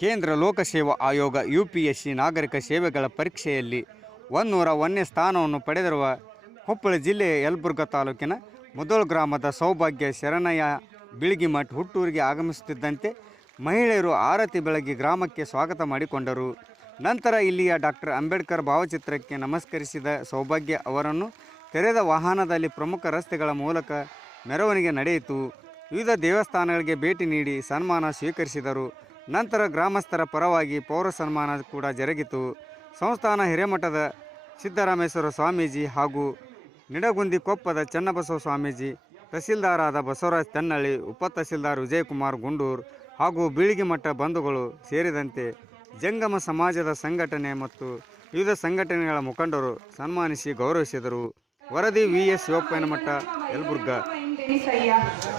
ಕೇಂದ್ರ ಲೋಕಸೇವಾ ಆಯೋಗ ಯು ಪಿ ಎಸ್ ಸಿ ನಾಗರಿಕ ಸೇವೆಗಳ ಪರೀಕ್ಷೆಯಲ್ಲಿ ಒಂದೂರ ಒಂದನೇ ಸ್ಥಾನವನ್ನು ಪಡೆದಿರುವ ಕೊಪ್ಪಳ ಜಿಲ್ಲೆಯ ಯಲಬುರ್ಗ ತಾಲೂಕಿನ ಮುದೋಳ್ ಗ್ರಾಮದ ಸೌಭಾಗ್ಯ ಶರಣಯ್ಯ ಬಿಳಿಗಿಮಠ್ ಹುಟ್ಟೂರಿಗೆ ಆಗಮಿಸುತ್ತಿದ್ದಂತೆ ಮಹಿಳೆಯರು ಆರತಿ ಬೆಳಗ್ಗೆ ಗ್ರಾಮಕ್ಕೆ ಸ್ವಾಗತ ಮಾಡಿಕೊಂಡರು. ನಂತರ ಇಲ್ಲಿಯ ಡಾಕ್ಟರ್ ಅಂಬೇಡ್ಕರ್ ಭಾವಚಿತ್ರಕ್ಕೆ ನಮಸ್ಕರಿಸಿದ ಸೌಭಾಗ್ಯ ಅವರನ್ನು ತೆರೆದ ವಾಹನದಲ್ಲಿ ಪ್ರಮುಖ ರಸ್ತೆಗಳ ಮೂಲಕ ಮೆರವಣಿಗೆ ನಡೆಯಿತು. ವಿವಿಧ ದೇವಸ್ಥಾನಗಳಿಗೆ ಭೇಟಿ ನೀಡಿ ಸನ್ಮಾನ ಸ್ವೀಕರಿಸಿದರು. ನಂತರ ಗ್ರಾಮಸ್ಥರ ಪರವಾಗಿ ಪೌರ ಸನ್ಮಾನ ಕೂಡ ಜರುಗಿತು. ಸಂಸ್ಥಾನ ಹಿರೇಮಠದ ಸಿದ್ದರಾಮೇಶ್ವರ ಸ್ವಾಮೀಜಿ ಹಾಗೂ ನಿಡಗುಂದಿ ಕೊಪ್ಪದ ಚನ್ನಬಸವ ಸ್ವಾಮೀಜಿ, ತಹಸೀಲ್ದಾರಾದ ಬಸವರಾಜ್ ತೆನ್ನಳ್ಳಿ, ಉಪ ತಹಸೀಲ್ದಾರ್ ವಿಜಯಕುಮಾರ್ ಗುಂಡೂರ್ ಹಾಗೂ ಬೀಳಿಗೆಮಠ ಬಂಧುಗಳು ಸೇರಿದಂತೆ ಜಂಗಮ ಸಮಾಜದ ಸಂಘಟನೆ ಮತ್ತು ವಿವಿಧ ಸಂಘಟನೆಗಳ ಮುಖಂಡರು ಸನ್ಮಾನಿಸಿ ಗೌರವಿಸಿದರು. ವರದಿ ವಿ ಎಸ್ ಶಿವಪ್ಪನಮಠ ಯಲಬುರ್ಗಾ.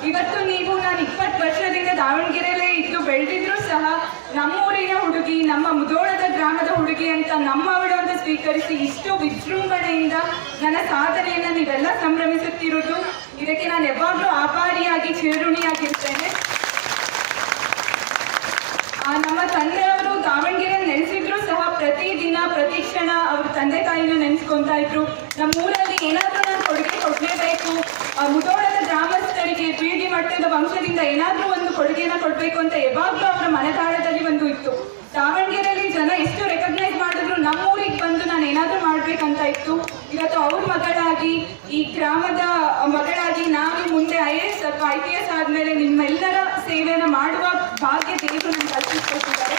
ಇವತ್ತು ನೀವು ನಾನು ಇಪ್ಪತ್ತು ವರ್ಷದಿಂದ ದಾವಣಗೆರೆಯಲ್ಲೇ ಇದ್ದು ಬೆಳೆದಿದ್ರು ಸಹ ನಮ್ಮೂರಿನ ಹುಡುಗಿ, ನಮ್ಮ ಮುದೋಳದ ಗ್ರಾಮದ ಹುಡುಗಿ ಅಂತ ನಮ್ಮವಳು ಅಂತ ಸ್ವೀಕರಿಸಿ ಇಷ್ಟು ವಿಜೃಂಭಣೆಯಿಂದ ನನ್ನ ಸಾಧನೆಯನ್ನ ನೀವೆಲ್ಲ ಸಂಭ್ರಮಿಸುತ್ತಿರುವುದು. ಇದಕ್ಕೆ ನಾನು ಯಾವಾಗಲೂ ಆಭಾರಿಯಾಗಿ ಚಿರುಣಿಯಾಗಿರ್ತೇನೆ. ನಮ್ಮ ತಂದೆಯವರು ದಾವಣಗೆರೆ ನೆನೆಸಿದ್ರು ಸಹ ಪ್ರತಿದಿನ ಪ್ರತಿ ಕ್ಷಣ ಅವ್ರ ತಂದೆ ತಾಯಿನ ನೆನೆಸ್ಕೊಂತಾ ಇದ್ರು. ನಮ್ಮ ಊರಲ್ಲಿ ಏನಾದ್ರೂ ನಾನು ಕೊಡುಗೆ ಕೊಡ್ಲೇಬೇಕು. ಮುದೋಳದ ಗ್ರಾಮಸ್ಥರಿಗೆ ಬೀಡಿ ಮಟ್ಟದ ವಂಶದಿಂದ ಏನಾದ್ರೂ ಒಂದು ಕೊಡುಗೆನ ಕೊಡಬೇಕು ಅಂತ ಯಾವಾಗ್ಲೂ ಅವರ ಮನದಾಳದಲ್ಲಿ ಒಂದು ಇತ್ತು ದಾವಣಗೆರೆಯಲ್ಲಿ ಜನ ಎಷ್ಟು ರೆಕಗ್ನೈಸ್ ಮಾಡಿದ್ರು? ನಮ್ಮೂರಿಗೆ ಬಂದು ನಾನು ಏನಾದ್ರೂ ಮಾಡ್ಬೇಕಂತ ಇತ್ತು. ಇವತ್ತು ಅವ್ರ ಮಗಳಾಗಿ, ಈ ಗ್ರಾಮದ ಮಗಳಾಗಿ ನಾನು ಮುಂದೆ ಐ ಎಸ್ ಅಥವಾ ಐ ಪಿ ಎಸ್ ಆದ್ಮೇಲೆ ನಿಮ್ಮೆಲ್ಲರ ಸೇವೆಯನ್ನು ಮಾಡುವ ಭಾಗ್ಯ ದೇವರು ನಮ್ಗೆ ಕಲ್ಪಿಸ್ಕೊಟ್ಟಿದ್ದಾರೆ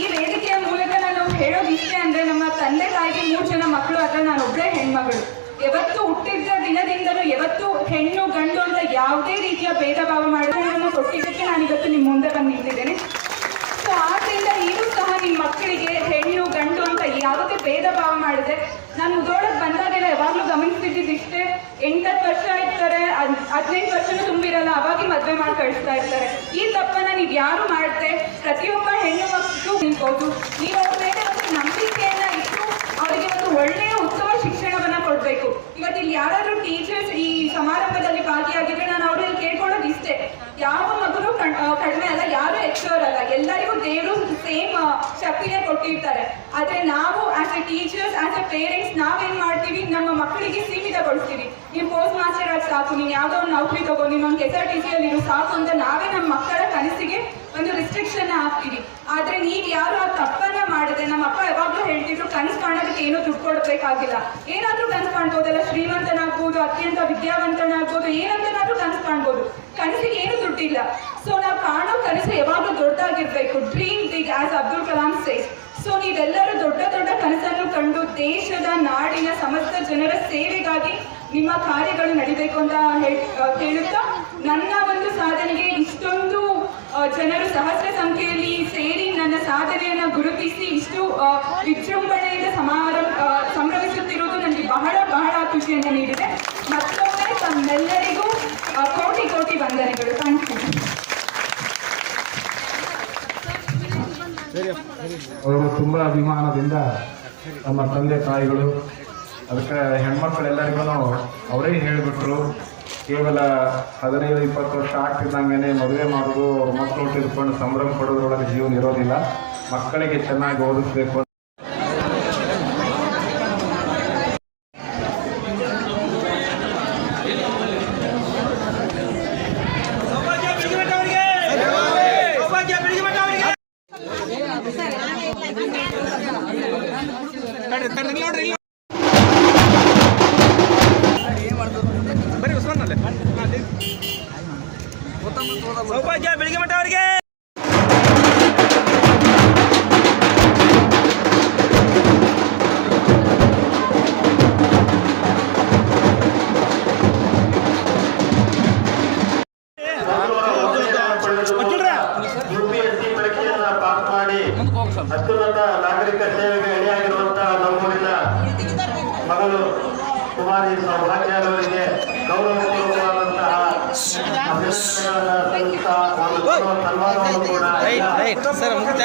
ಈ ವೇದಿಕೆಯ ಮೂಲಕ ನಾನು ಹೇಳೋದು ಇಷ್ಟೇ ಅಂದ್ರೆ ನಮ್ಮ ತಂದೆ ತಾಯಿಗೆ ಮೂರು ಜನ ಮಕ್ಕಳು ಅದ್ರ ನಾನು ಒಬ್ಬರೇ ಹೆಣ್ಮಗಳು. ಯಾವತ್ತು ಹುಟ್ಟಿದ್ದ ದಿನದಿಂದಲೂ ಯಾವತ್ತು ಹೆಣ್ಣು ಗಂಡು ಅಂತ ಯಾವುದೇ ರೀತಿಯ ಭೇದ ಭಾವ ಮಾಡೋದನ್ನು ಕೊಟ್ಟಿದ್ದಕ್ಕೆ ನಾನು ಇವತ್ತು ನಿಮ್ಮ ಮುಂದೆ ಬಂದು ನಿಂತಿದ್ದೇನೆ ಸೊ ಆದ್ರಿಂದ ಈಗೂ ಸಹ ನಿಮ್ಮ ಮಕ್ಕಳಿಗೆ ಹೆಣ್ಣು, ಗಂಡು ಅಂತ ಯಾವುದೇ ಭೇದ ಭಾವ ಮಾಡಿದೆ ನಾನು ಮುದೋಳಕ್ಕೆ ಬಂದಾಗೆಲ್ಲ ಯಾವಾಗಲೂ ಗಮನಿಸ್ತಿದ್ದಿದ್ದು ಇಷ್ಟೇ ಎಂಟತ್ತು ವರ್ಷ ಇರ್ತಾರೆ, ಹದ್- ಹದಿನೆಂಟು ವರ್ಷನೂ ತುಂಬಿರಲ್ಲ ಅವಾಗೆ ಮದುವೆ ಮಾಡಿ ಕಳಿಸ್ತಾ ಇರ್ತಾರೆ. ಈ ತಪ್ಪನ್ನ ನೀವು ಯಾರು ಮಾಡ್ತೆ ಪ್ರತಿಯೊಬ್ಬ ಹೆಣ್ಣು ಮಕ್ಕಳು ನಿಂತ್ಬೋದು ನೀವು ಅವ್ರ ಮೇಲೆ ಒಂದು ನಂಬಿಕೆಯನ್ನ ಇಟ್ಟು ಅವರಿಗೆ ಒಂದು ಒಳ್ಳೆಯ ಉತ್ತಮ ಶಿಕ್ಷಣವನ್ನ ಕೊಡಬೇಕು ಇವತ್ತು ಇಲ್ಲಿ ಯಾರಾದ್ರೂ ಟೀಚರ್ಸ್ ಈ ಸಮಾರಂಭದಲ್ಲಿ ಭಾಗಿಯಾಗಿದ್ರೆ ನಾನು ಅವ್ರಲ್ಲಿ ಕೇಳ್ಕೊಳ್ಳೋದು ಇಷ್ಟೇ ಯಾವ ಮಗುನು ಕಣ್- ಆ, ಕಡಿಮೆ ಅಲ್ಲ ಯಾರು ಹೆಚ್ಚೋರಲ್ಲ ಎಲ್ಲರಿಗೂ ದೇವರು ಸೇಮ್ ಶಕ್ತಿನೇ ಕೊಟ್ಟಿರ್ತಾರೆ. ಆದ್ರೆ ನಾವು as a teachers as a parents ನಾವೇನ್ ಮಾಡ್ತೀವಿ? ನಮ್ಮ ಮಕ್ಕಳಿಗೆ ಸೀಮಿತಗೊಳಿಸ್ತೀವಿ ನೀವು ಪೋಸ್ಟ್ ಮಾಸ್ಟರ್ ಆಗಿ ಸಾಕು, ನೀನು ಯಾವ್ದೋ ಒಂದು ನೌಕರಿ ತಗೋ, ನೀನು ಒಂದು ಎಸ್ ಆರ್ ಟಿ ಸಿಯಲ್ಲಿ ನೀವು ಸಾಕು ಅಂತ ನಾವೇ ನಮ್ಮ ಮಕ್ಕಳ ಕನಸಿಗೆ ಒಂದು ರಿಸ್ಟ್ರಿಕ್ಷನ್ ಹಾಕ್ತೀವಿ. ಆದ್ರೆ ನೀವ್ ಯಾರು ಆ ತಪ್ಪನ್ನ ಮಾಡಿದ್ರೆ, ನಮ್ಮ ಅಪ್ಪ ಯಾವಾಗ್ಲೂ ಹೇಳ್ತಿದ್ರು, ಕನಸು ಕಾಣೋದಕ್ಕೆ ಏನೂ ದುಡ್ಡು ಕೊಡ್ಬೇಕಾಗಿಲ್ಲ. ಏನಾದ್ರೂ ಕನಸು ಕಾಣ್ಬೋದಲ್ಲ? ಶ್ರೀಮಂತನಾಗ್ಬೋದು, ಅತ್ಯಂತ ವಿದ್ಯಾವಂತನಾಗ್ಬೋದು, ಏನಂತನಾದ್ರೂ ಕನಸು ಕಾಣ್ಬೋದು. ಕನಸಿಗೆ ಏನು ದುಡ್ಡಿಲ್ಲ. ಸೊ ನಾವು ಕಾಣೋ ಕನಸು ಯಾವಾಗಲೂ ದೊಡ್ಡದಾಗಿರ್ಬೇಕು. Dream big as Abdul Kalam says so ನೀವೆಲ್ಲರೂ ದೊಡ್ಡ ದೊಡ್ಡ ಕನಸನ್ನು ಕಂಡು ದೇಶದ ನಾಡಿನ ಸಮಸ್ತ ಜನರ ಸೇವೆಗಾಗಿ ನಿಮ್ಮ ಕಾರ್ಯಗಳು ನಡಿಬೇಕು ಅಂತ ಕೇಳುತ್ತಾ ನನ್ನ ಒಂದು ಸಾಧನೆಗೆ ಇಷ್ಟೊಂದು ಜನರು ಸಹಸ್ರ ಸಂಖ್ಯೆಯಲ್ಲಿ ಸೇರಿ ನನ್ನ ಸಾಧನೆಯನ್ನ ಗುರುತಿಸಿ ಇಷ್ಟು ವಿಜೃಂಭಣೆಯಿಂದ ಸಮಾರಂಭ ಸಂಭ್ರಮಿಸುತ್ತಿರುವುದು ನನಗೆ ಬಹಳ ಬಹಳ ಖುಷಿಯನ್ನು ನೀಡಿದೆ. ಮತ್ತೊಮ್ಮೆ ತಮ್ಮೆಲ್ಲರಿಗೂ ಕೋಟಿ ಕೋಟಿ ವಂದನೆಗಳು. ಥ್ಯಾಂಕ್ ಯು ಅವರು ತುಂಬ ಅಭಿಮಾನದಿಂದ ನಮ್ಮ ತಂದೆ ತಾಯಿಗಳು, ಅದಕ್ಕೆ ಹೆಣ್ಮಕ್ಳೆಲ್ಲರಿಗೂ ಅವರೇ ಹೇಳಿಬಿಟ್ರು. ಕೇವಲ ಹದಿನೈದು, ಇಪ್ಪತ್ತು ವರ್ಷ ಆಗ್ತಿದ್ದಂಗೆ ಮದುವೆ ಮಾಡೋದು, ಅವ್ರ ಮಕ್ಕಳು ತಿಳ್ಕೊಂಡು ಸಂಭ್ರಮ ಪಡೋದ್ರೊಳಗೆ ಜೀವನ ಇರೋದಿಲ್ಲ. ಮಕ್ಕಳಿಗೆ ಚೆನ್ನಾಗಿ ಓದಿಸ್ಬೇಕು ಸೌಭಾಗ್ಯ ಬೆಳಗಿಮಠ ಅವರಿಗೆ ಒಂದು ಗೌರವ ಸನ್ಮಾನವನ್ನು ಕೂಡ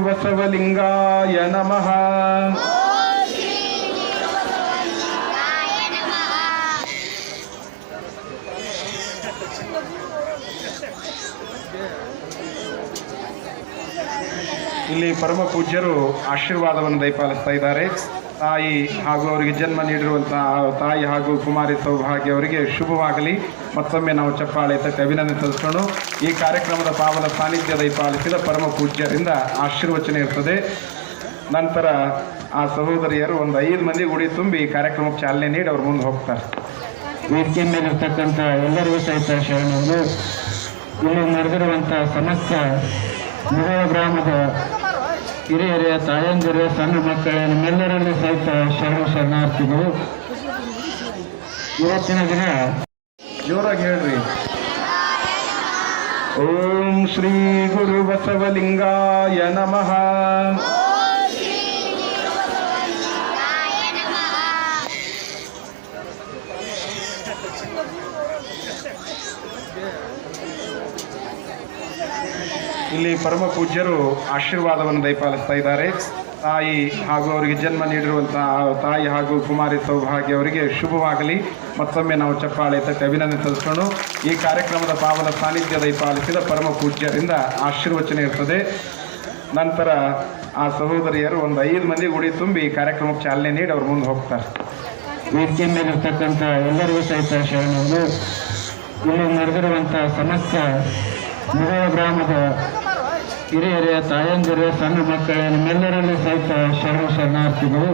ಬಸವಲಿಂಗಾಯ ನಮಃ. ಇಲ್ಲಿ ಪರಮ ಪೂಜ್ಯರು ಆಶೀರ್ವಾದವನ್ನು ದಯಪಾಲಿಸ್ತಾ ಇದ್ದಾರೆ. ತಾಯಿ ಹಾಗೂ ಅವರಿಗೆ ಜನ್ಮ ನೀಡಿರುವಂತಹ ತಾಯಿ ಹಾಗೂ ಕುಮಾರಿ ಸೌಭಾಗ್ಯ ಅವರಿಗೆ ಶುಭವಾಗಲಿ. ಮತ್ತೊಮ್ಮೆ ನಾವು ಚಪ್ಪಾಳೆ ತಟ್ಟಿ ಅಭಿನಂದನೆ ಸಲ್ಲಿಸೋಣ. ಈ ಕಾರ್ಯಕ್ರಮದ ಪಾವನ ಸಾನ್ನಿಧ್ಯ ದಯಪಾಲಿಸಿದ ಪರಮ ಪೂಜ್ಯರಿಂದ ಆಶೀರ್ವಚನೆ ಇರ್ತದೆ. ನಂತರ ಆ ಸಹೋದರಿಯರು ಒಂದು ಐದು ಮಂದಿ ಗುಡಿ ತುಂಬಿ ಕಾರ್ಯಕ್ರಮಕ್ಕೆ ಚಾಲನೆ ನೀಡಿ ಅವ್ರ ಮುಂದೆ ಹೋಗ್ತಾರೆ. ವೇದಿಕೆ ಮೇಲಿರ್ತಕ್ಕಂಥ ಎಲ್ಲರಿಗೂ ಸಹಿತ ಶರಣರು ಇಲ್ಲಿ ನಡೆದಿರುವಂಥ ಸಮಸ್ತ ಮುಗಳ ಗ್ರಾಮದ ಹಿರಿಯರೇ ತಾಯಂದಿರೇ, ಸಣ್ಣ ಮಕ್ಕಳೇ, ನಿಮ್ಮೆಲ್ಲರಲ್ಲಿ ಸಹಿತ ಶರಣ ಶರಣಾರ್ಥಿಗಳು. ಇವತ್ತಿನ ದಿನ ಜೋರಾಗಿ ಹೇಳ್ರಿ. ಓಂ ಶ್ರೀ ಗುರು ಬಸವಲಿಂಗಾಯ ನಮಃ. ಇಲ್ಲಿ ಪರಮ ಪೂಜ್ಯರು ಆಶೀರ್ವಾದವನ್ನು ದಯಪಾಲಿಸ್ತಾ ಇದ್ದಾರೆ. ತಾಯಿ ಹಾಗೂ ಅವರಿಗೆ ಜನ್ಮ ನೀಡಿರುವಂತಹ ತಾಯಿ ಹಾಗೂ ಕುಮಾರಿ ಸೌಭಾಗ್ಯ ಅವರಿಗೆ ಶುಭವಾಗಲಿ. ಮತ್ತೊಮ್ಮೆ ನಾವು ಚಪ್ಪಾಳೆ ತಟ್ಟಿ ಅಭಿನಂದನೆ ಸಲ್ಲಿಸೋಣ. ಈ ಕಾರ್ಯಕ್ರಮದ ಪಾವನ ಸಾನ್ನಿಧ್ಯ ದಯಪಾಲಿಸಿದ ಪರಮ ಪೂಜ್ಯರಿಂದ ಆಶೀರ್ವಚನೆ ಇರ್ತದೆ. ನಂತರ ಆ ಸಹೋದರಿಯರು ಒಂದು ಐದು ಮಂದಿ ಗುಡಿ ತುಂಬಿ ಕಾರ್ಯಕ್ರಮಕ್ಕೆ ಚಾಲನೆ ನೀಡಿ ಅವ್ರು ಮುಂದೆ ಹೋಗ್ತಾರೆ. ವೇದಿಕೆ ಮೇಲಿರ್ತಕ್ಕಂಥ ಎಲ್ಲರಿಗೂ ಸಹಿತ ಶರಣರು ಇಲ್ಲಿ ನಡೆದಿರುವಂಥ ಸಮಸ್ತ ಮುಗಳ ಗ್ರಾಮದ ಹಿರಿಯರೇ, ತಾಯಂದಿರೇ, ಸಣ್ಣ ಮಕ್ಕಳೇ, ನಿಮ್ಮೆಲ್ಲರಲ್ಲಿ ಸಹಿತ ಶರಣ ಶರಣಾರ್ಥಿಗಳು.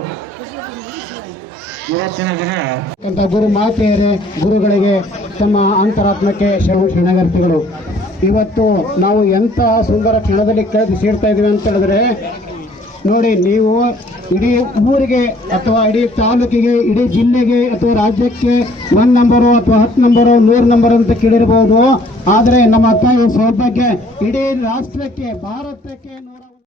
ಇವತ್ತಿನ ದಿನ ಅಂತ ಗುರು ಮಾತೆಯರೇ, ಗುರುಗಳಿಗೆ ತಮ್ಮ ಅಂತರಾತ್ಮಕ್ಕೆ ಶರಣ ಶರಣಾರ್ಥಿಗಳು ಇವತ್ತು ನಾವು ಎಂತಹ ಸುಂದರ ಕ್ಷಣದಲ್ಲಿ ಕಳೆದು ಸೇರ್ತಾ ಇದ್ದೀವಿ ಅಂತ ಹೇಳಿದ್ರೆ ನೋಡಿ, ನೀವು ಇಡೀ ಊರಿಗೆ ಅಥವಾ ಇಡೀ ತಾಲೂಕಿಗೆ, ಇಡೀ ಜಿಲ್ಲೆಗೆ ಅಥವಾ ರಾಜ್ಯಕ್ಕೆ ಒನ್ ನಂಬರು ಅಥವಾ ಹತ್ತು ನಂಬರು ನೂರು ನಂಬರ್ ಅಂತ ಕೇಳಿರ್ಬೋದು ಆದರೆ ನಮ್ಮ ತಾಯಿ ಸೌಭಾಗ್ಯ, ಇಡೀ ರಾಷ್ಟ್ರಕ್ಕೆ, ಭಾರತಕ್ಕೆ ನೂರ